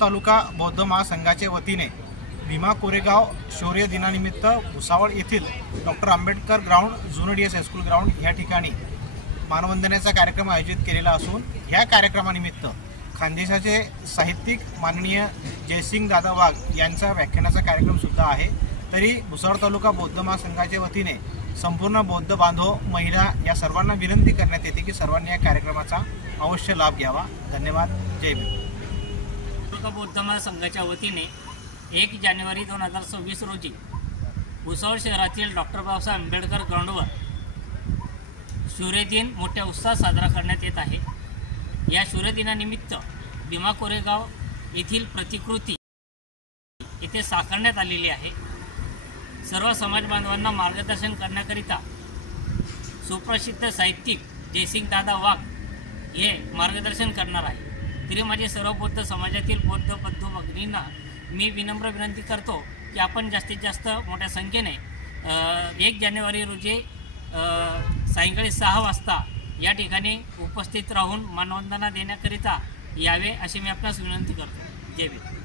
तालुका बौद्ध महासंघाच्या वतीने भीमा कोरेगाव शौर्य दिनानिमित्त भुसावळ येथील डॉक्टर आंबेडकर ग्राउंड जुनं D S high school ground या ठिकाणी मानवंदनेचा कार्यक्रम आयोजित केलेला असून ह्या कार्यक्रमानिमित्त खानदेशाचे साहित्यिक माननीय जयसिंग दादा वाघ यांचा व्याख्यानाचा कार्यक्रम सुद्धा आहे. तरी भुसावळ तालुका बौद्ध महासंघाच्या वतीने संपूर्ण बौद्ध बांधव महिला या सर्वांना विनंती करण्यात येते की सर्वांनी या कार्यक्रमाचा अवश्य लाभ घ्यावा. धन्यवाद. जय भीम. तालुका बौद्ध संघाच्या वतीने एक जानेवारी दोन हजार सव्वीस रोजी भुसावळ शहरातील डॉक्टर बाबासाहेब आंबेडकर ग्राउंडवर सूर्यदिन मोठ्या उत्साहात साजरा करण्यात येत आहे. या सूर्यदिनानिमित्त भीमा कोरेगाव येथील प्रतिकृती इथे साकारण्यात आलेली आहे. सर्व समाज बांधवांना मार्गदर्शन करण्याकरिता सुप्रसिद्ध साहित्यिक जयसिंग दादा वाघ हे मार्गदर्शन करणार आहे तरी माझे सर्व बौद्ध समाजातील बौद्ध बंधू भगिनींना मी विनम्र विनंती करतो की आपण जास्तीत जास्त मोठ्या संख्येने एक जानेवारी रोजी सायंकाळी सहा वाजता या ठिकाणी उपस्थित राहून मानवंदना देण्याकरिता यावे अशी मी आपणास विनंती करतो. जय भीम.